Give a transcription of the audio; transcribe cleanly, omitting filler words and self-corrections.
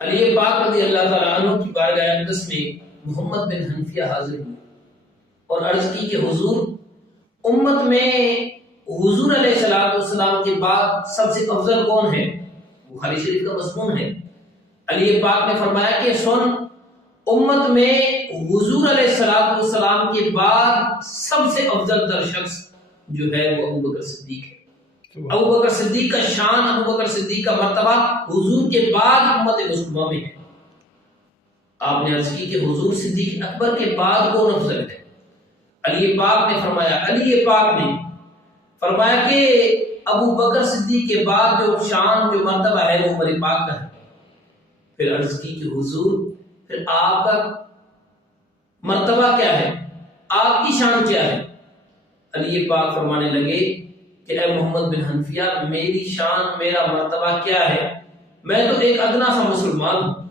علی پاک رضی اللہ تعالیٰ عنہ کی بارگاہ اقدس میں محمد بن حنفیہ حاضر ہوئے اور عرض کی کہ حضور، امت میں حضور علیہ السلام کے بعد سب سے افضل کون ہے؟ بخاری شریف کا مضمون ہے۔ علی پاک نے فرمایا کہ سن، امت میں حضور علیہ السلام کے بعد سب سے افضل تر شخص جو ہے وہ ابو بکر صدیق ہے۔ ابو بکر صدیق کا شان، ابو بکر صدیق کا مرتبہ حضور کے بعد امت مسلمہ میں ہے۔ آپ نے عرض کی کہ حضور صدیق اکبر کے بعد کون افضل ہے؟ علی پاک نے فرمایا کہ ابو بکر صدیق کے بعد جو شان، جو مرتبہ ہے وہ عمر پاک کا ہے۔ پھر عرض کی کہ حضور، پھر آپ کا مرتبہ کیا ہے؟ آپ کی شان کیا ہے؟ علی پاک فرمانے لگے کہ اے محمد بن حنفیہ، میری شان، میرا مرتبہ کیا ہے؟ میں تو ایک ادنا سا مسلمان ہوں،